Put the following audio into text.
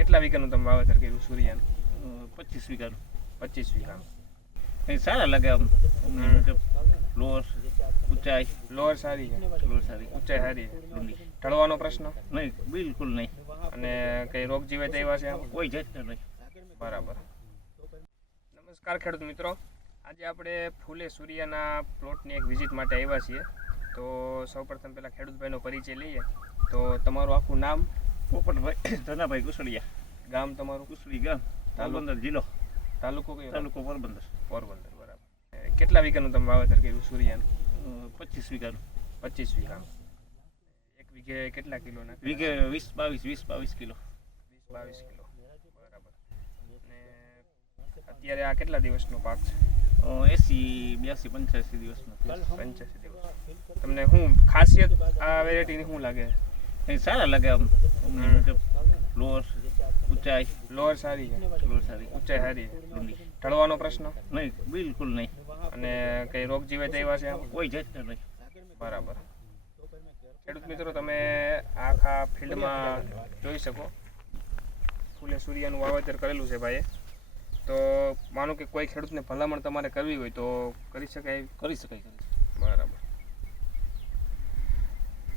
કેટલા વીઘાનું તમે વાવેતર કર્યું સૂર્યાનું? પચીસ વીઘાનું. પચીસ વીઘાનું. કંઈ સારા લાગે આમ લોર ઊંચાઈ. લોઅર સારી છે. લોર સારી. ઊંચાઈ સારી છે. ડુંડી ઢળવાનો પ્રશ્ન? નહીં બિલકુલ નહીં. અને કંઈ રોગ જીવાત એવા છે કોઈ જાતનો નહીં. બરાબર. નમસ્કાર ખેડૂત મિત્રો. આજે આપણે ફૂલે સૂર્યના પ્લોટની એક વિઝિટ માટે આવ્યા છીએ. તો સૌપ્રથમ પહેલાં ખેડૂતભાઈનો પરિચય લઈએ. તો તમારું આખું નામ? પોપટભાઈ ધનાભાઈ કુસળિયા ગામ તમારું? કુસળી ગામ પોરબંદર જિલ્લો. તાલુકો કયો? તાલુકો પોરબંદર. પોરબંદર બરાબર. કેટલા વીઘાનું તમે વાવેતર કર્યું સૂર્યાનું? પચીસ વીઘાનું. પચીસ વીઘાનું. એક વીઘે કેટલા કિલો નાખ્યા વીઘે વીસ બાવીસ વીસ બાવીસ કિલો. વીસ બાવીસ કિલો. બરાબર. અને અત્યારે આ કેટલા દિવસનો પાક છે? એસી બ્યાસી પંચ્યાસી દિવસનો. પંચ્યાસી દિવસ. તમને શું ખાસિયત આ વેરાયટીની શું લાગે? સારા લાગે આમ. લોર ઊંચાઈ. લોઅર સારી છે. લોર સારી. ઊંચાઈ સારી છે. ઢળવાનો પ્રશ્ન? નહીં બિલકુલ નહીં. અને કઈ રોગ જીવાત એવા છે કોઈ જ નહીં. બરાબર. ખેડૂત મિત્રો તમે આખા ફિલ્ડમાં જોઈ શકો. ફૂલે સૂર્યનું વાવેતર કરેલું છે ભાઈએ. તો માનો કે કોઈ ખેડૂતને ભલામણ તમારે કરવી હોય તો કરી શકાય કરી શકાય. બરાબર.